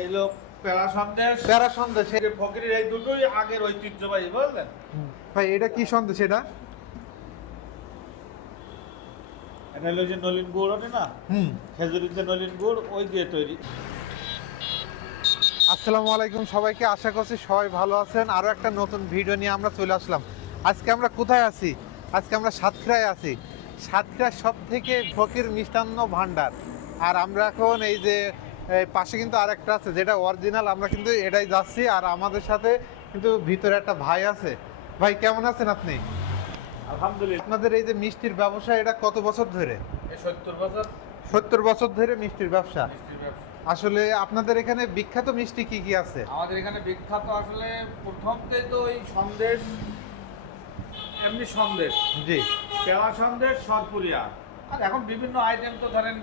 এই লোক পেড়া সন্দেশ। প্যারা সন্দেশ ফকিরের এই দুটোই আগের ঐতিহ্যবাহী বুঝলেন? ভাই এটা কি সন্দেশ এটা? এটা হলো যে নলিন গুড় ওঠে না? হুম। খেজুরির যে নলিন গুড় ওই দিয়ে তৈরি। আসসালামু আলাইকুম সবাইকে আশা করছি সবাই ভালো আছেন। আরও একটা নতুন ভিডিও নিয়ে আমরা চলে আসলাম। আজকে আমরা কোথায় আছি? আজকে আমরা সাতক্ষীরায় আছি। সাতক্ষীরার সব থেকে ফকির মিষ্টান্ন ভান্ডার আর আমরা এখন এই যে পাশে কিন্তু আরেকটা আছে যেটা অরিজিনাল আমরা কিন্তু এটাই যাচ্ছি। আর আমাদের সাথে কিন্তু ভিতরে একটা ভাই আছে। ভাই কেমন আছেন আপনি? আলহামদুলিল্লাহ। আপনাদের এই যে মিষ্টির ব্যবসা এটা কত বছর ধরে? সত্তর বছর। সত্তর বছর ধরে মিষ্টির ব্যবসা। আসলে আপনাদের এখানে বিখ্যাত মিষ্টি কি কি আছে? আমাদের এখানে বিখ্যাত আসলে প্রথমতেই তো এই সন্দেশ এমনি সন্দেশ। জি। পেড়া সন্দেশ সরপুরিয়া। আর এখন বিভিন্ন আইটেম তো ধরেন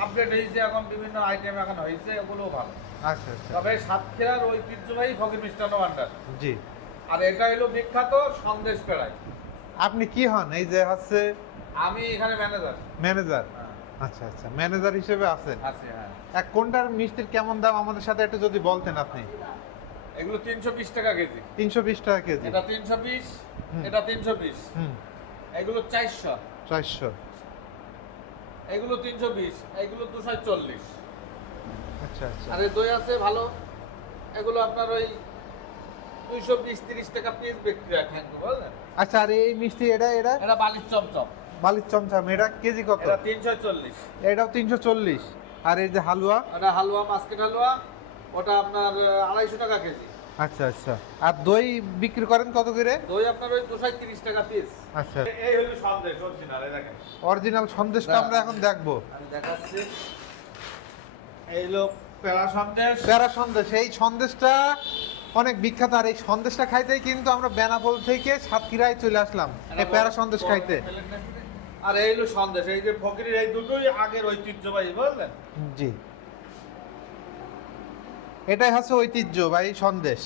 আপডেট হয়েছে এখন বিভিন্ন আইটেম এখন হয়েছে এগুলোও ভালো। আচ্ছা আচ্ছা। তবে সাতক্ষীরার ঐতিহ্যবাহী ফকির মিষ্টান্ন ভান্ডার জি। আর এটা হলো বিখ্যাত সন্দেশ পেড়াই। আপনি কি হন? এই যে হচ্ছে আমি এখানে ম্যানেজার ম্যানেজার আচ্ছা আচ্ছা ম্যানেজার হিসেবে আছেন। আছি হ্যাঁ। এক কোনটার মিষ্টির কেমন দাম? আমাদের সাথে একটু যদি বলতেন আপনি। এগুলো তিনশো বিশ টাকা কেজি। তিনশো বিশ টাকা কেজি। এটা তিনশো বিশ। এটা তিনশো বিশ। হুম। এগুলো চারশো। চারশো। এগুলো তিনশো বিশ এগুলো দুশো চল্লিশ আচ্ছা আচ্ছা। আর দই আছে ভালো এগুলো আপনার ওই দুইশো বিশ তিরিশ টাকা পিস বিক্রি হয় বুঝলেন? আচ্ছা আর এই মিষ্টি এটা এটা? এটা বালিশ চমচম। বালির চমচম এটা কেজি কত? এটা তিনশো চল্লিশ। এটাও তিনশো চল্লিশ। আর এই যে হালুয়া? এটা হালুয়া মাস্কেট হালুয়া ওটা আপনার আড়াইশো টাকা কেজি। আচ্ছা আচ্ছা। আর দই বিক্রি করেন কত করে? দই আপনার ওই দুশো তিরিশ টাকা পিস আচ্ছা। এই হলো সন্দেশ অরিজিনাল দেখেন। অরিজিনাল সন্দেশটা আমরা এখন দেখব। আমি দেখাচ্ছি। এই লোক পেড়া সন্দেশ। প্যারা সন্দেশ এই সন্দেশটা অনেক বিখ্যাত। আর এই সন্দেশটা খাইতেই কিন্তু আমরা বেনাপোল থেকে সাতক্ষীরায় চলে আসলাম এই প্যারা সন্দেশ খাইতে। আর এই হলো সন্দেশ এই যে ফকিরের এই দুটোই আগের ঐতিহ্যবাহী বুঝলেন? জি। এটাই হচ্ছে ঐতিহ্য ভাই সন্দেশ।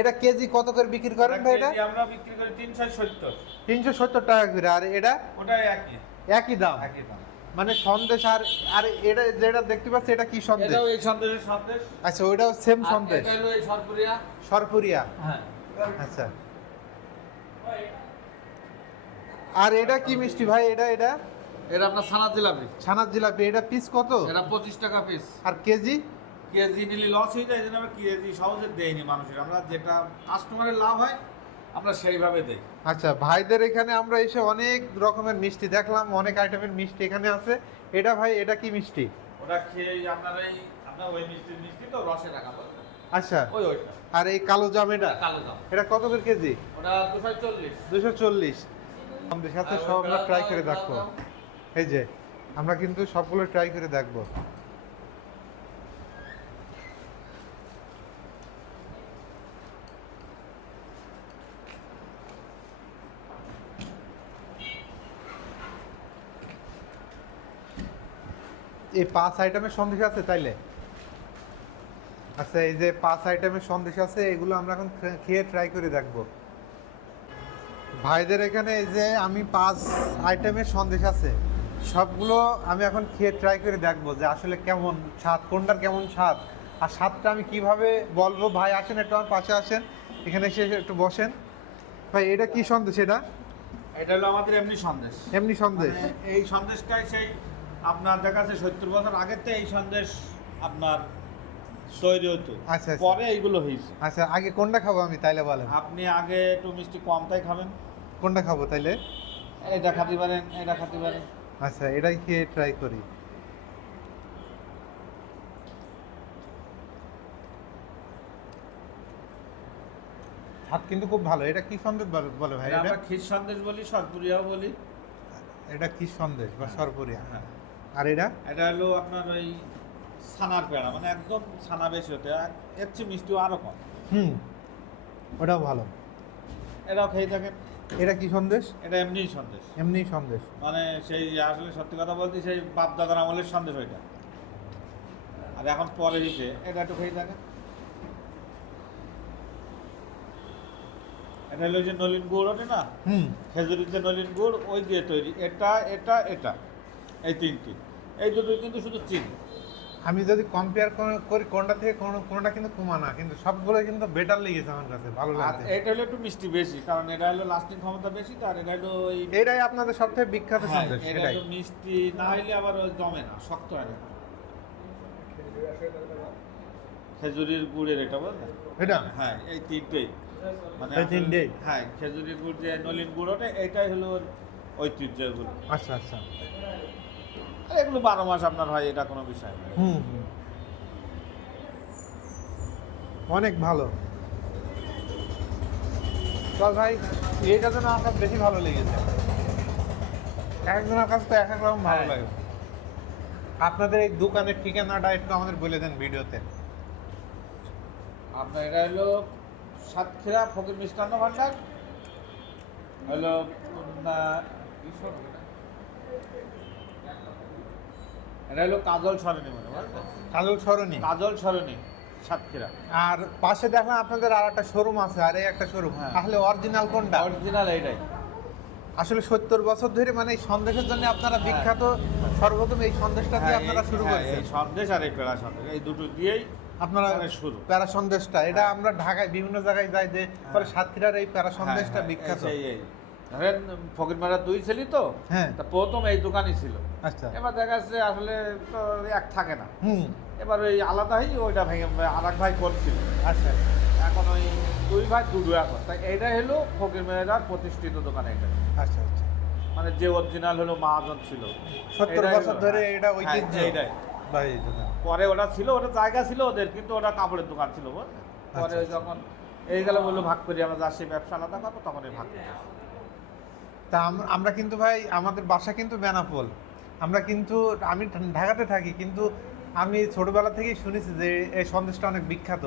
এটা কেজি কত করে বিক্রি করেন ভাই এটা? আমরা বিক্রি করি তিনশো সত্তর। তিনশো সত্তর টাকা করে আর এটা? ওটা একই। একই দাম? একই দাম। মানে সন্দেশ আর আর এটা যেটা দেখতে পাচ্ছি এটা কি সন্দেশ? এটাও এই সন্দেশের সন্দেশ। আচ্ছা ওইটাও সেম সন্দেশ। এটা হলো এই সরপুরিয়া। সরপুরিয়া? হ্যাঁ। আচ্ছা। আর এটা কি মিষ্টি ভাই এটা এটা? এটা আপনার ছানা জিলাপি। ছানার জিলাপি এটা পিস কত? এটা পঁচিশ টাকা পিস আর কেজি? কেজি নিলে লস হয়ে যায় এই জন্য আমরা কেজি সহজে দেইনি মানুষের। আমরা যেটা কাস্টমারের লাভ হয় আমরা সেইভাবে দেই। আচ্ছা ভাইদের এখানে আমরা এসে অনেক রকমের মিষ্টি দেখলাম অনেক আইটেমের মিষ্টি এখানে আছে। এটা ভাই এটা কি মিষ্টি? ওটা খেয়ে আপনার এই আপনার ওই মিষ্টি মিষ্টি তো রসে রাখা বলে। আচ্ছা ওই ওইটা। আর এই কালো জাম এটা? কালো দাম এটা কত করে কেজি? ওটা দুশো চল্লিশ। দুশো চল্লিশ। আমাদের সাথে সব আমরা ট্রাই করে দেখব। এই যে আমরা কিন্তু সবগুলো ট্রাই করে দেখব। এই পাঁচ আইটেমের সন্দেশ আছে তাইলে? আচ্ছা এই যে পাঁচ আইটেমের সন্দেশ আছে এগুলো আমরা এখন খেয়ে ট্রাই করে দেখব। ভাইদের এখানে এই যে আমি পাঁচ আইটেমের সন্দেশ আছে সবগুলো আমি এখন খেয়ে ট্রাই করে দেখব যে আসলে কেমন স্বাদ কোনটার কেমন স্বাদ আর স্বাদটা আমি কীভাবে বলব? ভাই আসেন একটু আমার পাশে আসেন এখানে এসে একটু বসেন। ভাই এটা কি সন্দেশ এটা? এটা হলো আমাদের এমনি সন্দেশ। এমনি সন্দেশ। মানে এই সন্দেশটাই সেই আপনার দেখা যাচ্ছে সত্তর বছর আগের থেকে এই সন্দেশ আপনার তৈরি হতো। আচ্ছা, আচ্ছা। পরে এইগুলো হয়েছে। আচ্ছা আগে কোনটা খাব আমি তাইলে বলেন। আপনি আগে একটু মিষ্টি কমটাই খাবেন। কোনটা খাব তাইলে? এটা খাতে পারেন এটা খাতে পারেন। আচ্ছা এটাই খেয়ে ট্রাই করি। স্বাদ কিন্তু খুব ভালো এটা কি সন্দেশ বলে- বলে ভাই এটা এটা? আমরা ক্ষীর সন্দেশ বলি সরপুরিয়াও বলি। এটা কি সন্দেশ বা হ্যাঁ। সরপুরিয়া। হ্যাঁ। আর এটা? এটা হলো আপনার ওই ছানার পেড়া মানে একদম ছানা বেশি হতে এর চেয়ে মিষ্টিও আরও কম। হুম ওটাও ভালো। এটাও খেয়ে থাকেন। এটা কি সন্দেশ? এটা এমনিই সন্দেশ। এমনি সন্দেশ। মানে সেই আসলে সত্যি কথা বলতে সেই বাপ দাদার আমলের সন্দেশ ওইটা। আর এখন পরে দিতে এটা একটু খেয়ে থাকেন। এটা হলো যে নলিন গুড় ওঠে না? হুম। খেজুরির যে নলিন গুড় ওই দিয়ে তৈরি। এটা এটা এটা। এই তিনটি। এই দুটো কিন্তু শুধু চিনি আমি যদি কম্পেয়ার করি কোনটা থেকে কোনো কোনটা কিন্তু কমা না কিন্তু সবগুলো কিন্তু বেটার লেগেছে আমার কাছে ভালো আর এটা হলো একটু মিষ্টি বেশি কারণ এটা হলো লাস্টিং ক্ষমতা বেশি তার এটা হলো এটাই আপনাদের সবথেকে বিখ্যাত হ্যাঁ, সন্দেশ এটা সেটাই। একটু মিষ্টি না হইলে আবার জমে না শক্ত হয় না। খেজুরির গুড়ের এটা বললেন এটা? হ্যাঁ এই তিনটেই। মানে এই তিনটেই? হ্যাঁ খেজুরি গুড় যে নলিন গুড় ওটা এটাই হলো ওর ঐতিহ্য এগুলো আচ্ছা আচ্ছা। আর এগুলো বারো মাস আপনার হয় এটা কোনো বিষয় না। হুম। অনেক ভালো। চল ভাই এইটা যেন আমার বেশি ভালো লেগেছে এক একজনের কাছে তো এক এক রকম ভালো হ্যাঁ। লাগে। আপনাদের এই দোকানের ঠিকানাটা একটু আমাদের বলে দেন ভিডিওতে। আপনার এটা হলো সাতক্ষীরা ফকির মিষ্টান্ন ভান্ডার। হলো আহ, এটা হলো কাজল সরণি মানে? কাজল সরণি? কাজল সরণি সাতক্ষীরা। আর পাশে দেখলাম আপনাদের আর একটা শোরুম আছে আর এই একটা শোরুম হ্যাঁ। তাহলে অরিজিনাল কোনটা? অরিজিনাল এইটাই। আসলে সত্তর বছর ধরে মানে এই সন্দেশের জন্য আপনারা বিখ্যাত সর্বপ্রথম এই সন্দেশটা দিয়ে হ্যাঁ, আপনারা শুরু হ্যাঁ, করেছেন। এই সন্দেশ আর এই পেড়া সন্দেশ এই দুটো দিয়েই আপনারা শুরু। প্যারা সন্দেশটা এটা হ্যাঁ। আমরা ঢাকায় বিভিন্ন জায়গায় যাই যে পরে সাতক্ষীরার এই প্যারা সন্দেশটা হ্যাঁ, বিখ্যাত। ধরেন ফকির মেলার দুই ছেলি তো? হ্যাঁ। তা প্রথম এই দোকানই ছিল। আচ্ছা। এবার দেখা যাচ্ছে আসলে তো এক থাকে না। হুম। এবার ওই আলাদা হয়ে ওইটা ভেঙে আর এক ভাই করছিল। আচ্ছা। এখন ওই দুই ভাই দুটো এখন। তাই এইটাই হলো ফকির মেয়েরার প্রতিষ্ঠিত দোকান এটা আচ্ছা আচ্ছা। মানে যে অরিজিনাল হলো মহাজন ছিল। সত্তর বছর ধরে হ্যাঁ। এটা হ্যাঁ, ঐতিহ্য এইটাই। ভাই পরে ওটা ছিল ওটা জায়গা ছিল ওদের কিন্তু ওটা কাপড়ের দোকান ছিল পরে আচ্ছা। যখন এই গেলে বলল ভাগ করি আমরা যাচ্ছি ব্যবসা আলাদা করব তখন এই ভাগ করি। তা আমরা কিন্তু ভাই আমাদের বাসা কিন্তু বেনাপোল। আমরা কিন্তু, আমি ঢাকাতে থাকি, কিন্তু আমি ছোটবেলা থেকেই শুনেছি যে এই সন্দেশটা অনেক বিখ্যাত।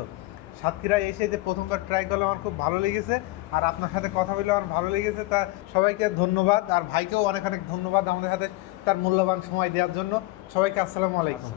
সাতক্ষীরা এসে যে প্রথমবার ট্রাই করলে আমার খুব ভালো লেগেছে, আর আপনার সাথে কথা বলে আমার ভালো লেগেছে। তা সবাইকে ধন্যবাদ, আর ভাইকেও অনেক অনেক ধন্যবাদ আমাদের সাথে তার মূল্যবান সময় দেওয়ার জন্য। সবাইকে আসসালামু আলাইকুম।